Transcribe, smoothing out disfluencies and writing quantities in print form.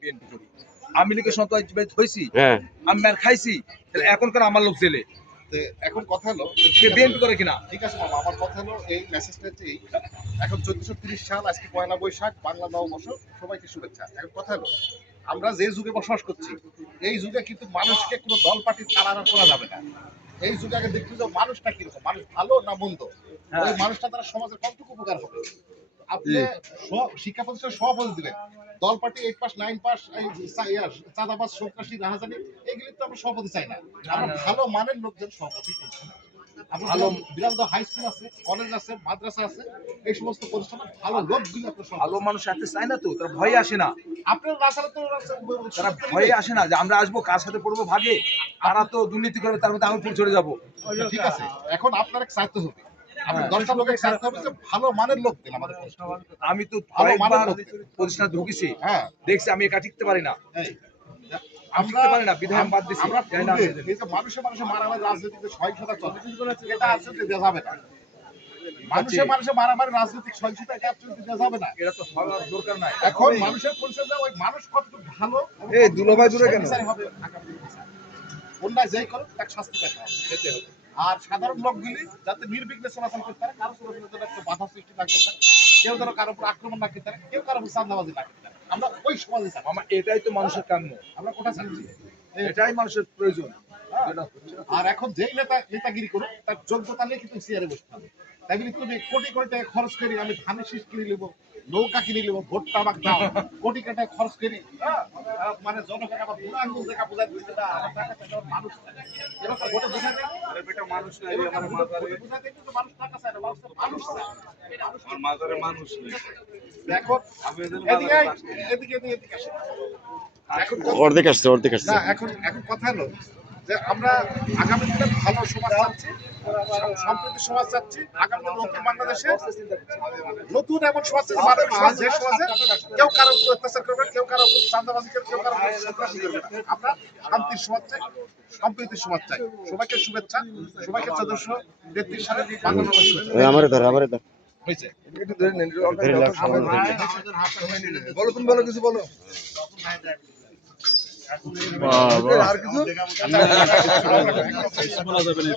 BNP করি। আমি লীগের সময় তো হয়েছি, হ্যাঁ আমি মার খাইছি, তাহলে এখনকার আমার লোক জেলে, এখন কথা হলো সে বিএনপি করে কিনা? ঠিক আছে মামা, আমার কথা হলো এই মেসেজটা হচ্ছে এই, এখন 1430 সাল, আজকে পয়লা বৈশাখ, বাংলা নববর্ষ, সবাইকে শুভেচ্ছা। এখন কথা হলো আমরা যে যুগে বসবাস করছি, এই যুগে কিন্তু মানুষকে কোনো দল পার্টির কালার করা যাবে না। এই যুগে আগে দেখতে যে মানুষটা কিরকম, মানুষ ভালো না মন্দ, ওই মানুষটা তারা সমাজের কতটুকু উপকার হবে। আপনি শিক্ষা প্রতিষ্ঠানের সভাপতি দিলেন, দল পার্টি 8 পাস 9 পাস, চাঁদাবাজ, সন্ত্রাসী, রাহাজানি, এগুলি তো আমরা সভাপতি চাই না। আমরা ভালো মানের লোকজন সভাপতি করছি। ভালো বিরাট হাই স্কুল আছে, কলেজ আছে, মাদ্রাসা আছে, এই সমস্ত প্রতিষ্ঠানে ভালো লোকগুলো ভালো মানুষ আসতে চায় না, তো তারা ভয়ে আসে না, আপনার রাস্তাটা তো তারা ভয়ে আসে না যে আমরা আসবো কার সাথে পড়বো ভাগে, তারা তো দুর্নীতি করবে, তার মধ্যে আমি চলে যাবো। ঠিক আছে, এখন আপনার চাইতে হবে, আপনি 10টা লোকের চাইতে হবে যে ভালো মানের লোক দিন আমাদের প্রতিষ্ঠানে। আমি তো ভালো মানের লোক প্রতিষ্ঠানে ঢুকেছি, হ্যাঁ দেখছি আমি একা টিকতে পারি না, আমরা পারি না, বিধায়ক বাদ দিছি। আমরা মানুষে মানুষে মারামারি, রাজনীতিতে সহিংসতা চলে, এটা আছে যে দেওয়া যাবে না। মানুষে মারামারি, রাজনৈতিক সহিংসতা এটা দেওয়া যাবে না, এটা তো হওয়ার দরকার নাই। এখন মানুষের পরিচয় দেওয়া, ওই মানুষ কতটুকু ভালো, এই দুলাভাই দূরে কেন? হবে আগামী বিচার। অন্যায় যেই করে তাকে শাস্তি পেতে হবে। আর সাধারণ লোকগুলি যাতে নির্বিঘ্নে চলাচল করতে পারে, কারো চলাচলের জন্য একটা বাধা সৃষ্টি না করতে পারে, কেউ যেন কারোর উপর আক্রমণ না করতে পারে, কেউ কারোর উপর চাঁদাবাজি না করতে পারে, আমরা ওই সমাজে চাই। আমার এটাই তো মানুষের কাম্য, আমরা কোথায় চাচ্ছি, এটাই মানুষের প্রয়োজন। আর এখন যেই নেতাগিরি করুক, তার যোগ্যতা নিয়ে কিন্তু চেয়ারে বসতে হবে। তাই বলে তুমি কোটি কোটি টাকা খরচ করি, আমি ধানের শীষ কিনে নেবো, নৌকা কিনে নেবো, ভোটটা আমাকে দাও, কোটি কোটি টাকা খরচ করি, মানে জনগণ আবার বুড়া আঙ্গুল দেখা বোঝাই দিচ্ছে না, আমার টাকা চাই, মানুষ চাই। এবার ভোটে বোঝা যায়, মানুষ নাই, বোঝা যায় কিন্তু মানুষ টাকা চায় না, মানুষ চায়। মানুষ দেখো এদিকে আসে। অর্ধেক আসছে না, এখন কথা হলো যে আমরা আগামী দিনে ভালো সমাজ চাচ্ছি, সম্প্রীতি সমাজ চাচ্ছি, আগামী দিনে নতুন বাংলাদেশে নতুন এমন সমাজ চাচ্ছি, মানবিক সমাজ, যে সমাজে কেউ কারো উপর অত্যাচার করবে না, কেউ কারো উপর চাঁদাবাজি করবে, কেউ কারো উপর সন্ত্রাসী করবে না। আমরা শান্তির সমাজ চাই, সম্প্রীতির সমাজ চাই। সবাইকে শুভেচ্ছা, সবাইকে 1433 সালে বাংলা নববর্ষ হয়েছে। বলো, তুমি বলো, কিছু বলো। আর কিছু বলা যাবে না।